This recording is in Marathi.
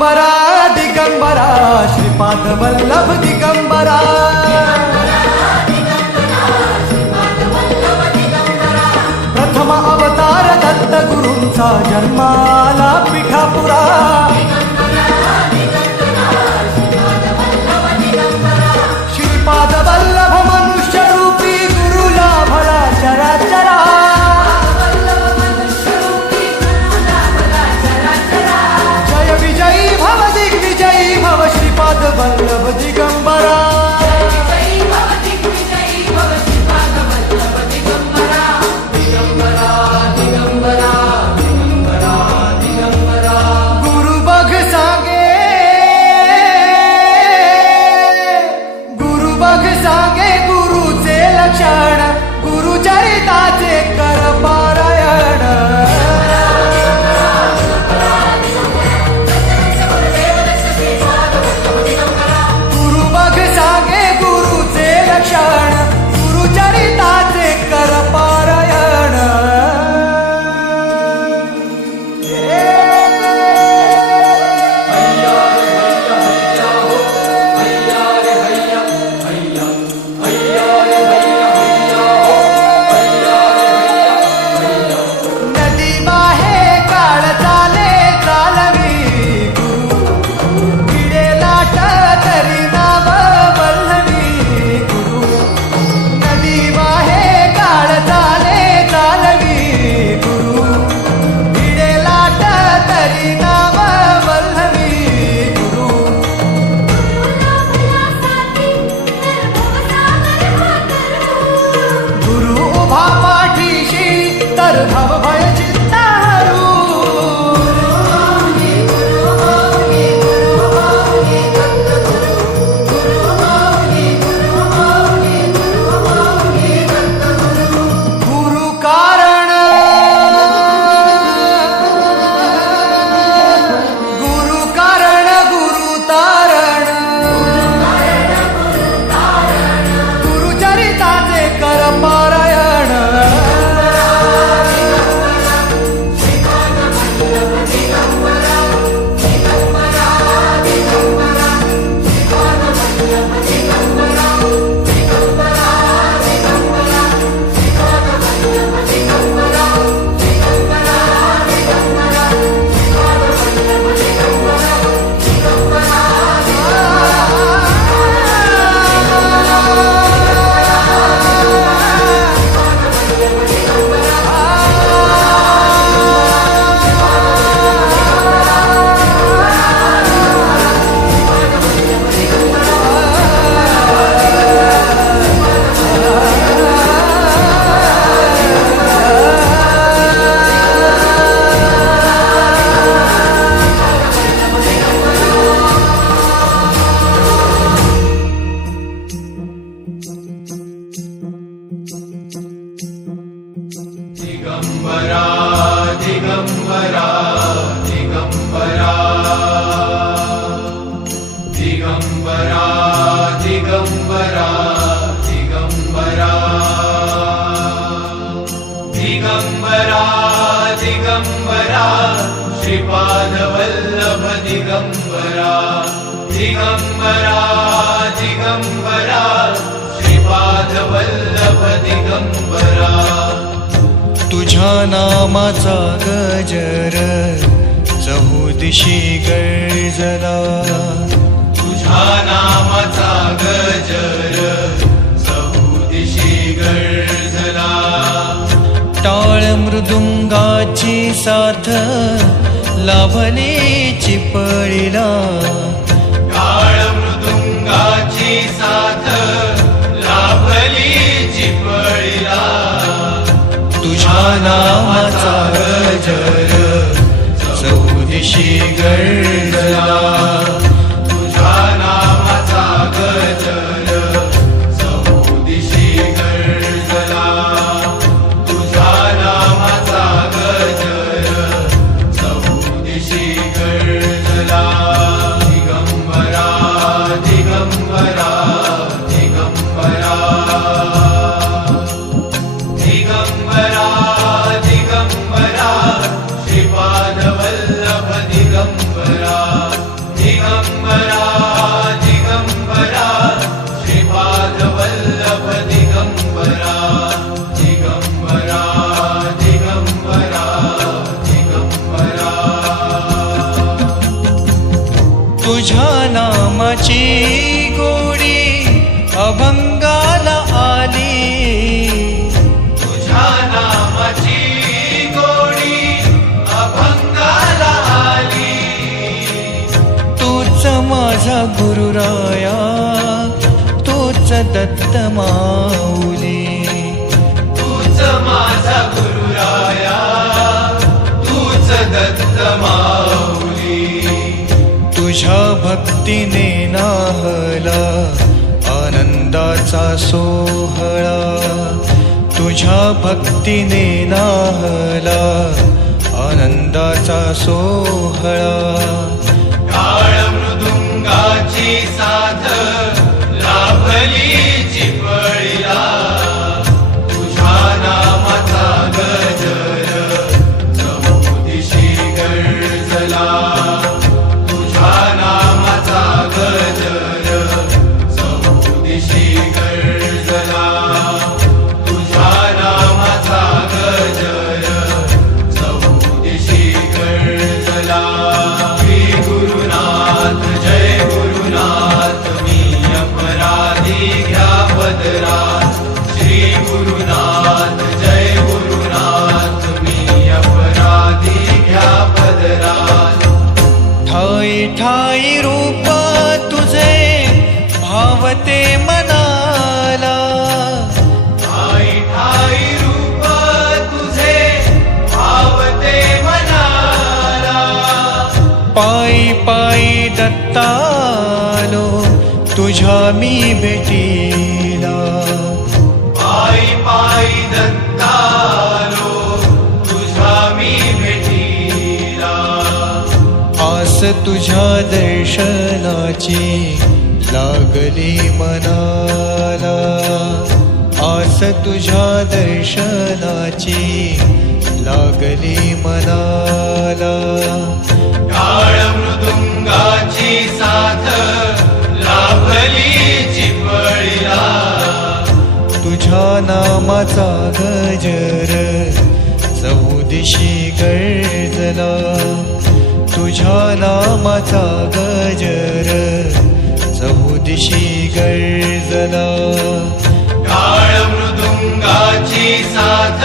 दिगंबरा दिगंबरा श्रीपाद वल्लभ दिगंबरा प्रथम अवतार दत्त गुरूंचा जन्माला पिठापुरा श्रीपाद वल्लभ मनुष्य रूपी गुरुला भला चराचरा जय विजयी भव दिग्विजयी भव श्रीपाद वल्लभ दिगंबरा गुरुचरिताचे कर पारायण गुरु बघ सांगे गुरुचे लक्षण गुरुचरिताचे कर पारायण दिगंबरा दिगंबरा दिगंबरा दिगंबरा दिगंबरा दिगंबरा दिगंबरा दिगंबरा श्रीपाद वल्लभ दिगंबरा दिगंबरा दिगंबरा श्रीपाद वल्लभ दिगंबरा तुझ्या नामाचा गजर चहुदिशी गरजला तुझ्या नामाचा गजर चहुदिशी गरजला टाळ मृदुंगाची साथ लाभली चिपळीला टाळ मृदुंगाची साथ लाभली चिपळीला तुझ्या नामाचा गजर चौदिशी गरजला तुझ्या नामाचा गजर चहुदिशी गरजला तुझ्या नामाचा गजर चहुदिशी गरजला दिगंबरा दिगंबरा दिगंबरा दिगंबरा दिगंबरा श्रीपाद वल्लभ दिगंबरा तुझ्या नामाची गोडी अभंगाला आली, तुझ्या नामाची गोडी अभंगाला आली. तूच माझा गुरुराया, तूच दत्त माऊली, तूच माझा गुरुराया, तूच दत्त माऊली. तुझ्या भक्तीने नाहला आनंदाचा सोहळा, तुझ्या भक्तीने नाहला आनंदाचा सोहळा. टाळ मृदुंगाची साथ लाभली चिपळीला, तुझ्या नामाचा गजर चहूदिशी गर्जला, तुझ्या नामाचा गजर चहूदिशी गर्जला, तुझ्या नामाचा गजर चहूदिशी गर्जला. श्री गुरुनाथ जय गुरुनाथ मी अपराधी घ्या पदरात, श्री गुरुनाथ जय गुरुनाथ मी अपराधी घ्या पदरात. ठाई ठाई रूप तुझे भावते मनाला, ठाई ठाई रूप तुझे भावते मनाला. पायी पायी दत्तालो तुझ्या मी भेटीला, पायी पायी दत्तालो तुझ्या मी भेटीला. आस तुझ्या दर्शनाची लागली मनाला, आस तुझ्या दर्शनाची लागली मनाला. टाळ मृदुंगाची साथ लाभली चिपळीला, तुझ्या नामाचा गजर चहूदिशी गर्जला, तुझ्या नामाचा गजर चहूदिशी गर्जला. टाळ मृदुंगाची साथ